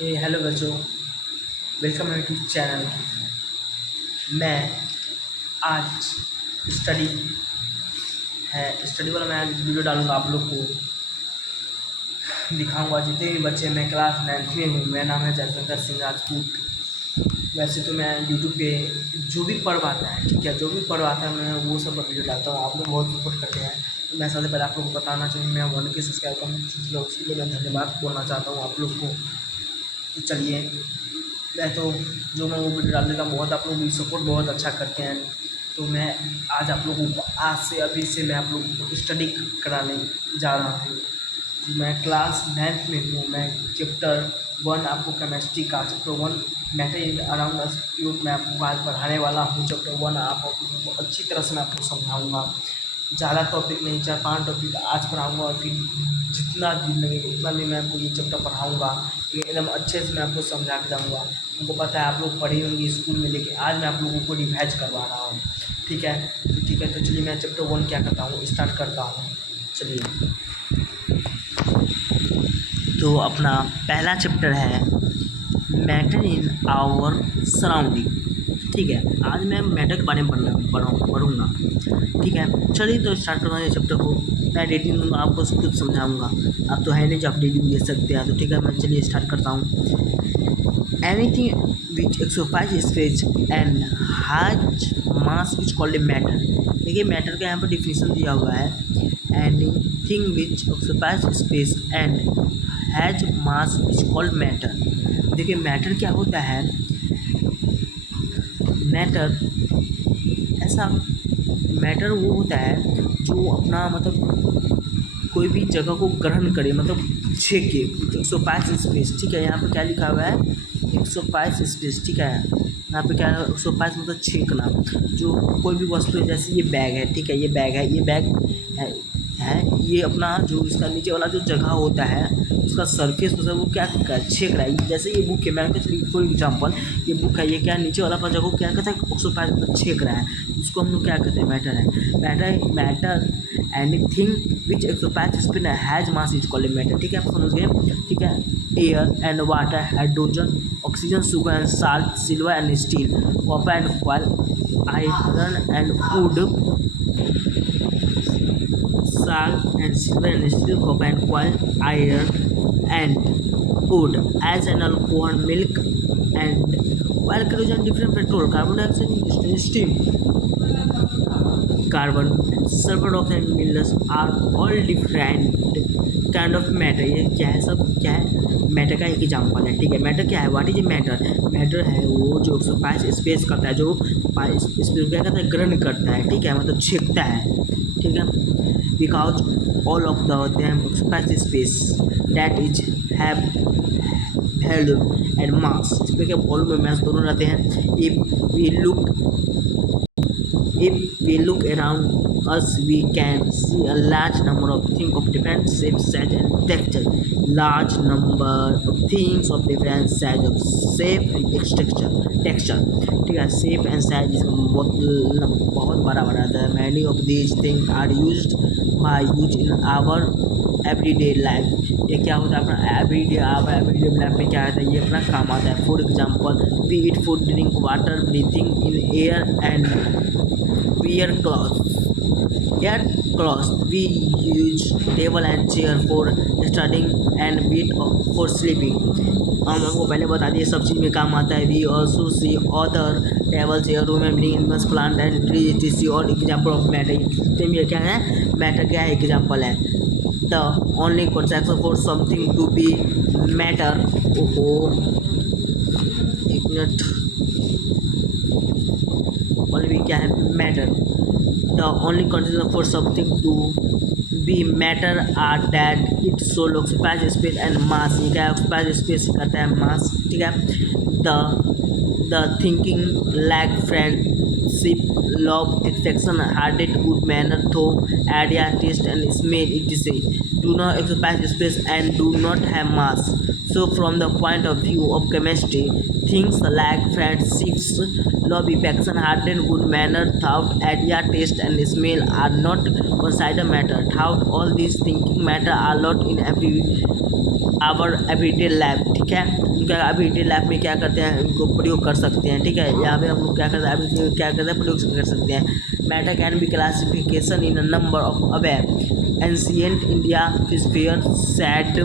Hello बच्चों। Welcome my YouTube channel. मैं आज स्टडी स्टडी वाला मैं आज वीडियो डालूंगा। आप लोग को दिखाऊंगा जितने भी बच्चे, मैं क्लास 9th में हूँ। मेरा नाम है जयशंकर सिंह राजपूत। वैसे तो मैं यूट्यूब पे जो भी पर्व आता है, ठीक है, जो भी पर्व आता है मैं वो सब वीडियो डालता हूँ। आप लोग बहुत सपोर्ट करते हैं, तो मैं सबसे पहले आप लोग को बताना चाहिए मैं 1K सब्सक्राइब कम, उसके लिए मैं धन्यवाद बोलना चाहता हूँ आप लोग को। तो चलिए, मैं तो जो मैं वो वीडियो डाल देता हूँ, बहुत आप लोग भी सपोर्ट बहुत अच्छा करते हैं। तो मैं आज आप लोगों को आज से अभी से मैं आप लोगों को स्टडी कराने जा रहा हूँ। मैं क्लास 9th में हूँ। मैं चैप्टर 1 आपको केमिस्ट्री का chapter 1 matter in around us fluid मैं आपको आज पढ़ाने वाला हूँ। चैप्टर 1 आप लोगों को अच्छी तरह से मैं आपको समझाऊँगा। ज़्यादा टॉपिक नहीं, 4-5 टॉपिक आज पढ़ाऊँगा और फिर जितना दिन लगेगा उतना दिन मैं आपको ये चैप्टर पढ़ाऊँगा। ये एकदम अच्छे से मैं आपको समझा के जाऊँगा। हमको पता है आप लोग पढ़े होंगे स्कूल में, लेकिन आज मैं आप लोगों को रिवाइज करवा रहा हूँ। ठीक है, तो चलिए मैं चैप्टर 1 क्या करता हूँ, स्टार्ट करता हूँ। चलिए, तो अपना पहला चैप्टर है मैटर इन आवर सराउंडिंग। ठीक है, आज मैं मैटर के बारे में पढ़ूँगा। ठीक है, चलिए तो स्टार्ट करना ये चैप्टर को। मैं रेटिंग दूँगा, आपको सब कुछ समझाऊँगा। आप तो है नहीं जो आप रेटिंग दे सकते हैं, तो ठीक है मैं चलिए स्टार्ट करता हूँ। Anything which occupies space and has mass is called a matter. देखिए मैटर का यहाँ पर डिफिनेशन दिया हुआ है, anything which occupies space and has mass is called matter. देखिए मैटर क्या होता है, मैटर ऐसा मैटर वो होता है जो अपना मतलब कोई भी जगह को ग्रहण करे, मतलब छेके 105 स्पेस। ठीक है, यहाँ पे क्या लिखा हुआ है 105 स्पेस। ठीक है, यहाँ पे क्या है 105 मतलब छेकना। जो कोई भी वस्तु है, जैसे ये बैग है, ठीक है, ये बैग है, ये बैग है ये अपना जो इसका नीचे वाला जो जगह होता है उसका सरफेस होता है वो क्या छेक रहा है। जैसे ये बुक है, मैंने कहा चलिए फॉर एग्जाम्पल ये बुक है, ये क्या नीचे वाला जगह को क्या कहता है 105 मतलब छेक रहा है, उसको हम लोग क्या कहते हैं मैटर है। Matter anything which 105 spin has mass is called matter. ठीक है, आप समझ गए। ठीक है, air and water, hydrogen, oxygen, sugar and salt, silver and steel, copper and coil, iron and would, salt and silver and steel, copper and coal, iron and wood, as an alcohol, milk and while kerosene, different petrol, carbon dioxide, steam, carbon and sulfur dioxide and minerals are all different kind of matter। ये क्या है, सब क्या है matter का एक example है। ठीक है, मैटर क्या है, what is a matter. Matter है वो जो स्पाइस स्पेस करता है, जो स्पेस क्या करता है ग्रहण करता है। ठीक है, मतलब छेकता है। ठीक है, because all of them occupies space that is have volume and mass। इसमें क्या वॉल्यूम और मास दोनों रहते हैं। If we look around us, we can see a large number of things of different shapes, size, and texture. Large number of things of different size of shape and texture। ठीक है, shape and size इसका बहुत बड़ा रहता है। Many of these things are used in our everyday life। ये क्या होता है अपना everyday लाइफ में क्या आता है, ये अपना काम आता है। For example, we eat food, drink water, breathing in air and wear clothes। We use table and chair for studying and bed for sleeping। हम आपको पहले बता दिए सब चीज़ में काम आता है। We also see other table, chair, room, animals, plant and trees, tissue और एग्जाम्पल ऑफ मैटर। ये क्या है, मैटर क्या है एग्जाम्पल है। The only concept for something to be matter, ओहो एक मिनट, only क्या है matter. The only condition for something to be matter are that it so occupies space and mass। ये क्या occupies space करता है mass। ठीक है, the thinking, lack friendship, love, affection, hearted, good manner, thought, idea, taste and smell, etc. do not occupy space and do not have mass। So from the point of view of chemistry, things like friendships, love, affection, hearted, good manner, thought, idea, taste and smell are not considered matter। Thought all these thinking matter are not in every hour everyday lab, ठीक है। उनका everyday lab में क्या करते हैं, उनको प्रयोग कर सकते हैं, ठीक है। यहाँ पे हम लोग क्या करते हैं, प्रयोग कर सकते हैं। Matter can be classification in a number of away ancient India philosophers said.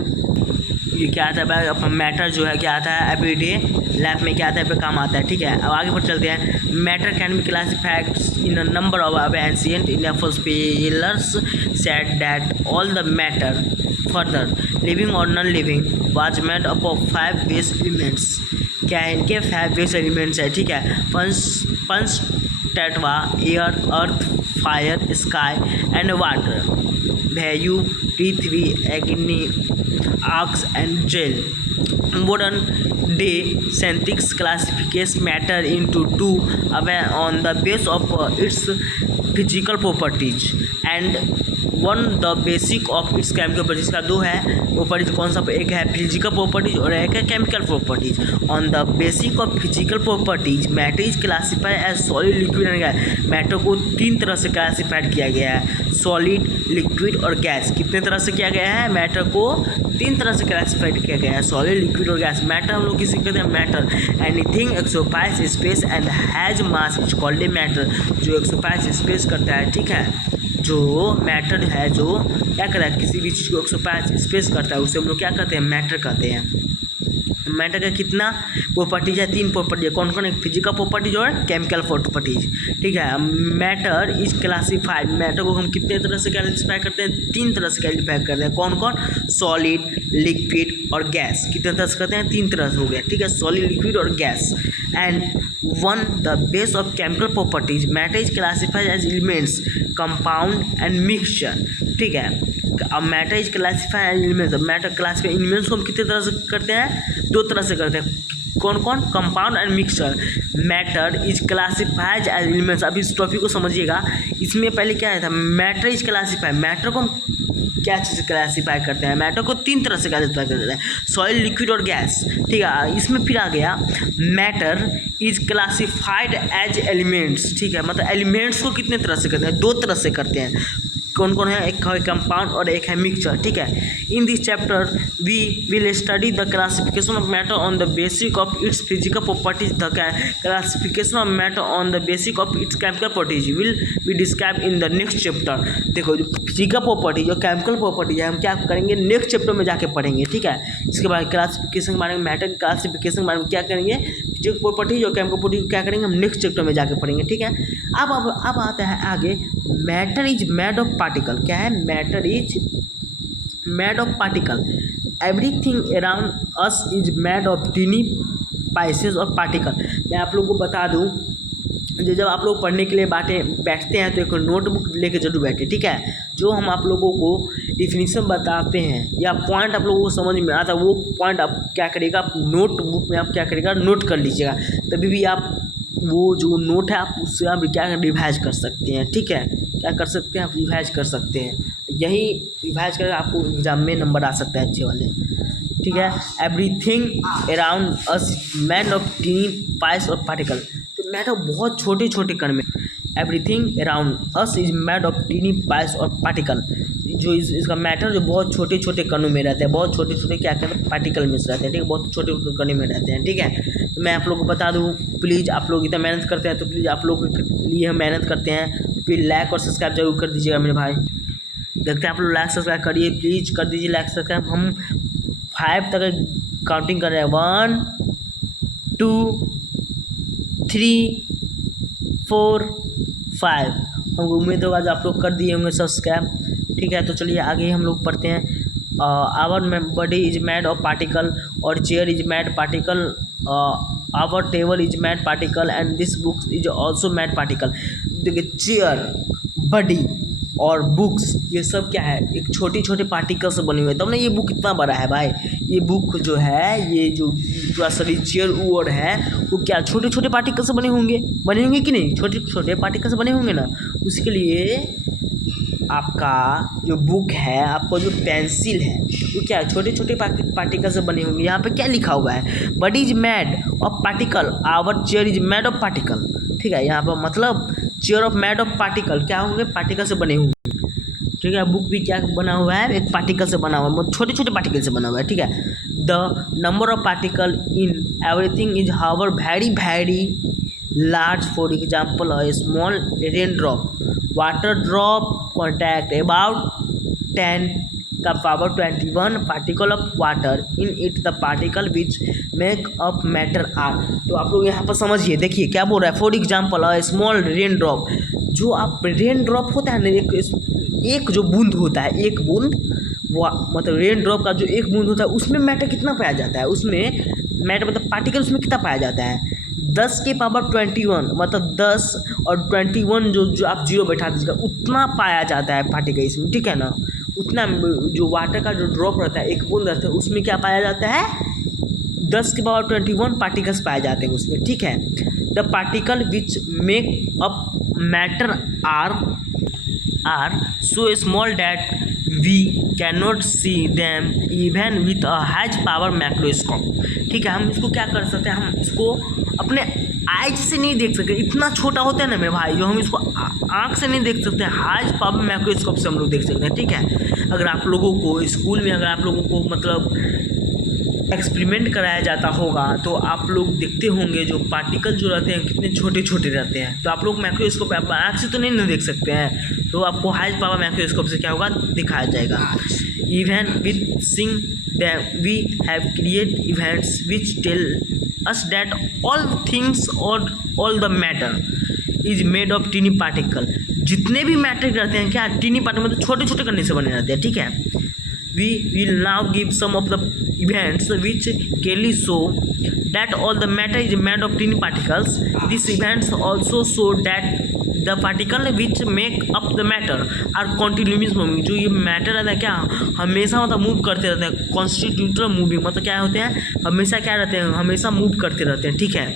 ये क्या आता है भाई, अपना मैटर जो है क्या आता है एवरीडे लैब में क्या आता है पे काम आता है, ठीक है। अब आगे बढ़ चलते हैं। Matter can be classified in a number of ancient India philosophers said that all the matter further living or non living was made up of 5 base elements. क्या है, इनके 5 बेस एलिमेंट्स है, ठीक है। पंच तत्वा air earth fire sky and water, वैल्यू T3 agni arcs and gel. Modern day scientists classifies matter into two on the basis of its physical properties and one the basic of its chemical properties। का दो है properties, कौन सा, एक है physical properties और एक है chemical properties. On the basic of physical properties matter is classified as solid liquid and gas. Matter को 3 तरह से क्लासिफाइड किया गया है, सॉलिड लिक्विड और गैस। कितने तरह से किया गया है, मैटर को 3 तरह से क्लासिफाइड किया गया है, सॉलिड लिक्विड और गैस। मैटर हम लोग किसी कहते हैं matter, anything occupies space and has mass is called a matter. जो एक्सोपाइस स्पेस करता है, ठीक है, जो मैटर है जो क्या करता है, किसी भी चीज़ को 105 स्पेस करता है, उसे हम लोग क्या कहते हैं, मैटर कहते हैं। मैटर का कितना प्रॉपर्टीज है, 3 प्रॉपर्टीज है। कौन कौन है, फिजिकल प्रॉपर्टीज और केमिकल प्रॉपर्टीज, ठीक है। मैटर इज क्लासिफाइड, मैटर को हम कितने तरह से क्लासिफाई करते हैं, 3 तरह से क्लासिफाई करते हैं। कौन कौन, सॉलिड लिक्विड और गैस। कितने तरह से करते हैं, 3 तरह से हो गया, ठीक है, सॉलिड लिक्विड और gas. And on the base of chemical properties matter is classified as elements compound and mixture, ठीक है। अब matter is classified as elements, matter classified elements को हम कितने तरह से करते हैं, 2 तरह से करते हैं। कौन कौन, compound and mixture. Matter is classified as elements, अब इस टॉपिक को समझिएगा। इसमें पहले क्या आया था, मैटर इज क्लासिफाइड, मैटर को हम क्या चीज़ क्लासीफाई करते हैं, मैटर को 3 तरह से क्लासीफाई करते हैं, सॉइल लिक्विड और गैस, ठीक है। इसमें फिर आ गया matter is classified as elements, ठीक है, मतलब एलिमेंट्स को कितने तरह से करते हैं, 2 तरह से करते हैं। कौन कौन है, एक है कंपाउंड और एक है मिक्सचर, ठीक है। In this chapter we will study the classification of matter on the basic of its physical properties. The classification of matter on the basic of its chemical properties will be describe in the next chapter. देखो, जो physical properties और chemical properties है, हम क्या करेंगे, next chapter में जाके पढ़ेंगे, ठीक है। इसके बाद क्लासिफिकेशन के बारे में, मैटर क्लासिफिकेशन के बारे में क्या करेंगे, फिजिकल प्रॉपर्टीज और केमिकल प्रॉपर्टीज क्या करेंगे, हम नेक्स्ट चैप्टर में जाके पढ़ेंगे, ठीक है। अब आता है आगे, matter is made of particle. क्या है, matter is made of particle. Everything around us is made of tiny pieces और पार्टिकल। मैं आप लोगों को बता दूं, जब आप लोग पढ़ने के लिए बैठते हैं तो एक नोटबुक लेके जरूर बैठे, ठीक है। जो हम आप लोगों को डिफिनीशन बताते हैं या पॉइंट आप लोगों को समझ में आता है, वो पॉइंट आप क्या करिएगा, नोटबुक में आप क्या करिएगा, नोट कर लीजिएगा। तभी भी आप वो जो नोट है आप उससे आप क्या रिवाइज कर सकते हैं, ठीक है। क्या कर सकते हैं, आप रिवाइज कर सकते हैं। यही रिवाइज करके आपको एग्जाम में नंबर आ सकता है अच्छे वाले, ठीक है। Everything around us made of tiny piece और पार्टिकल। तो मैटर बहुत छोटे छोटे कण में, everything around us is made of tiny piece और पार्टिकल। जो इसका मैटर जो बहुत छोटे छोटे कणों में रहते हैं, बहुत छोटे छोटे क्या कहते हैं, पार्टिकल में रहते हैं, ठीक है, बहुत छोटे छोटे कणों में रहते हैं, ठीक है। तो मैं आप लोगों को बता दूं, प्लीज़ आप लोग इतना मेहनत करते हैं तो प्लीज़ आप लोगों के लिए हम मेहनत करते हैं, फिर लाइक और सब्सक्राइब जरूर कर दीजिएगा मेरे भाई। देखते हैं आप लोग लाइक सब्सक्राइब करिए, प्लीज़ कर दीजिए लाइक सब्सक्राइब। हम 5 तक काउंटिंग कर रहे हैं, 1 2 3 4 5। हमको उम्मीद होगा जो आप लोग कर दिए होंगे सब्सक्राइब, ठीक है। तो चलिए आगे हम लोग पढ़ते हैं। Our body is made of particle और chair is made particle, our table is made particle and this book is also made particle. देखिए, चेयर, बॉडी और बुक्स, ये सब क्या है, एक छोटी छोटे पार्टिकल से बने हुए हैं, तब ना ये बुक इतना बड़ा है भाई। ये बुक जो है, ये जो पूरा शरीर चेयर और है, वो क्या छोटे छोटे पार्टिकल से बने होंगे कि नहीं, छोटे छोटे पार्टिकल से बने होंगे ना। उसके लिए आपका जो बुक है, आपको जो पेंसिल है, वो क्या छोटे छोटे पार्टिकल से बने होंगे। यहाँ पे क्या लिखा हुआ है, body is made of particle, our chair is made of particle, ठीक है। यहाँ पर मतलब chair of made of particle क्या होंगे, पार्टिकल से बने होंगे। ठीक है। बुक भी क्या बना हुआ है, एक पार्टिकल से बना हुआ है, मतलब छोटे छोटे पार्टिकल से बना हुआ है, ठीक है। The number of particle in everything is however very very large. For example a small rain drop water drop contact about 10 का power 21 particle of water in it the particle which make up matter are. तो आप लोग यहाँ पर समझिए, देखिए क्या बोल रहा है। For example a small rain drop, जो आप रेन ड्रॉप होता है ना, एक जो बूंद होता है, एक बूंद, वो मतलब रेन ड्रॉप का जो एक बूंद होता है उसमें मैटर कितना पाया जाता है, उसमें मैटर मतलब पार्टिकल उसमें कितना पाया जाता है, 10 के पावर 21, मतलब 10 और 21 जो आप जीरो बैठा दीजिएगा उतना पाया जाता है पार्टिकल इसमें, ठीक है ना। उतना जो वाटर का जो ड्रॉप रहता है, एक बूंद रहता है, उसमें क्या पाया जाता है, 10 के पावर 21 पार्टिकल्स पाए जाते हैं उसमें, ठीक है। The particle which make up matter are so small that we cannot see them even with a high power microscope, ठीक है। हम इसको क्या कर सकते हैं, हम इसको अपने आइज से नहीं देख सकते, इतना छोटा होता है ना मेरे भाई, जो हम इसको आँख से नहीं देख सकते, हाई पावर माइक्रोस्कोप से हम लोग देख सकते हैं, ठीक है। अगर आप लोगों को स्कूल में अगर आप लोगों को मतलब एक्सपेरिमेंट कराया जाता होगा तो आप लोग देखते होंगे जो पार्टिकल जो रहते हैं कितने छोटे छोटे रहते हैं, तो आप लोग माइक्रोस्कोप आँख से तो नहीं देख सकते हैं, तो आपको हाई पावर माइक्रोस्कोप से क्या होगा, दिखाया जाएगा। Even with sing that we have create events which tell us that all things or all the matter is made of tiny particle. जितने भी मैटर रहते हैं क्या, टीनी पार्टिकल मतलब छोटे छोटे करने से बने रहते हैं, ठीक है। We will now give some of the events which clearly show that all the matter is made of tiny particles. These events also show that the particle which make up the matter are continuous moving। जो ये matter रहता है क्या, हमेशा मतलब move करते रहते हैं, कॉन्स्टिट्यूटिव मूविंग मतलब क्या होते हैं, हमेशा क्या रहते हैं, हमेशा मूव करते रहते हैं, ठीक है।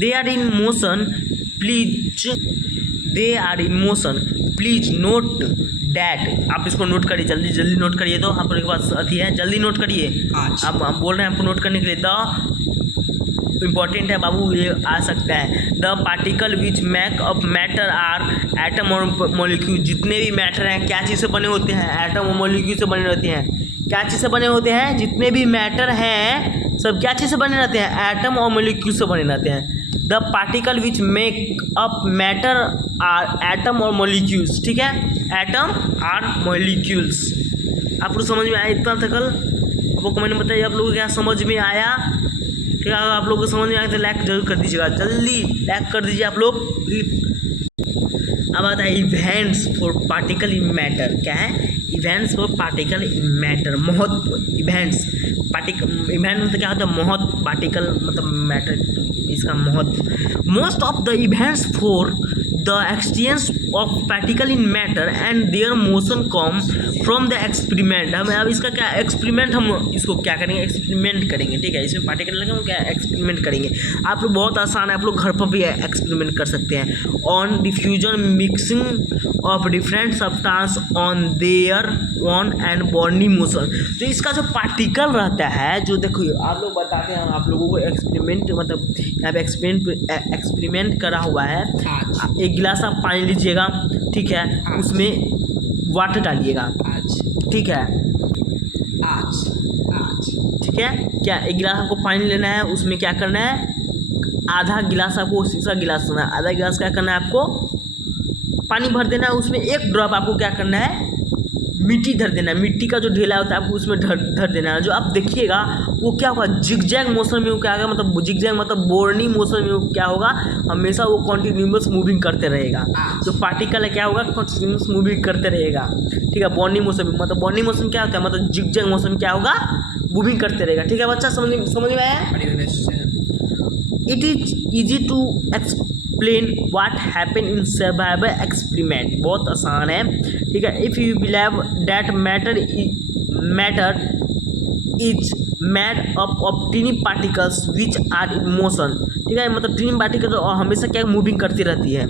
They are in motion, please note that. आप इसको नोट करिए, जल्दी जल्दी नोट करिए, तो आप लोगों के पास अथी है, जल्दी नोट करिए। आप हम बोल रहे हैं आपको नोट करने के लिए, द इम्पॉर्टेंट है बाबू, ये आ सकता है। The particle which make up matter are atom और मॉलिक्यूल। जितने भी मैटर हैं क्या चीज़ से बने होते हैं, एटम और मॉलिक्यूल से बने रहते हैं। क्या चीज़ से बने होते हैं, जितने भी मैटर हैं सब क्या चीज़ से बने रहते हैं, एटम और मॉलिक्यूल से बने रहते हैं। The particle which make up matter are atom और मॉलिक्यूल्स, ठीक है, एटम आर मॉलिक्यूल्स। आप लोग समझ में आया इतना तकल, आपको कमेंट में बताइए आप लोगों को क्या समझ में आया, ठीक है। अगर आप लोगों को समझ में आया तो लाइक जरूर कर दीजिएगा, जल्दी लाइक कर दीजिए आप लोग। अब आता है events for particle in matter. क्या है, events for particle in matter, महत्व। इवेंट्स इवेंट मतलब क्या होता है, महत्व, पार्टिकल मतलब मैटर, इसका महत्व। Most of the events for the exchange of particle in matter and there motion come from the experiment. हम अब इसका क्या एक्सपेरिमेंट, हम इसको क्या करेंगे, एक्सपेरिमेंट करेंगे, ठीक है। इसमें पार्टिकल लगे हम क्या एक्सपेरिमेंट करेंगे। आप लोग बहुत आसान है, आप लोग घर पर भी एक्सपेरिमेंट कर सकते हैं। On diffusion mixing of different substance on there on and Brownian motion. तो इसका जो पार्टिकल रहता है, जो देखो आप लोग बताते हैं, आप लोगों को एक्सपेरिमेंट मतलब यहाँ पे एक्सपेरिमेंट करा हुआ है। एक गिलास आप पानी लीजिएगा, ठीक है, उसमें वाटर डालिएगा, ठीक है, ठीक है। क्या एक गिलास आपको पानी लेना है, उसमें क्या करना है, आधा गिलास आपको शीशा गिलास लेना है, आधा गिलास क्या करना है, आपको पानी भर देना है, उसमें एक ड्रॉप आपको क्या करना है, मिट्टी धर देना है। मिट्टी का जो ढेला होता है आपको उसमें धर देना है। जो आप देखिएगा वो क्या होगा, जिगजैग मोशन में वो क्या होगा, मतलब जिगजैग मतलब बोर्नी मोशन में वो क्या होगा, हमेशा वो कॉन्टिन्यूस मूविंग करते रहेगा। जो पार्टिकल है क्या होगा, कॉन्टिन्यूस मूविंग करते रहेगा, ठीक है। बॉर्नी मोशन में मतलब बॉर्नी मोशन क्या होता है, मतलब जिगजैग मोशन में क्या होगा, मूविंग करते रहेगा, ठीक है बच्चा, समझ में आया। It is easy to explain what happen in survival experiment. बहुत आसान है, ठीक है। If you believe that matter is made up of tiny particles which are in motion, ठीक है, मतलब टीनी पार्टिकल हमेशा क्या मूविंग करती रहती है।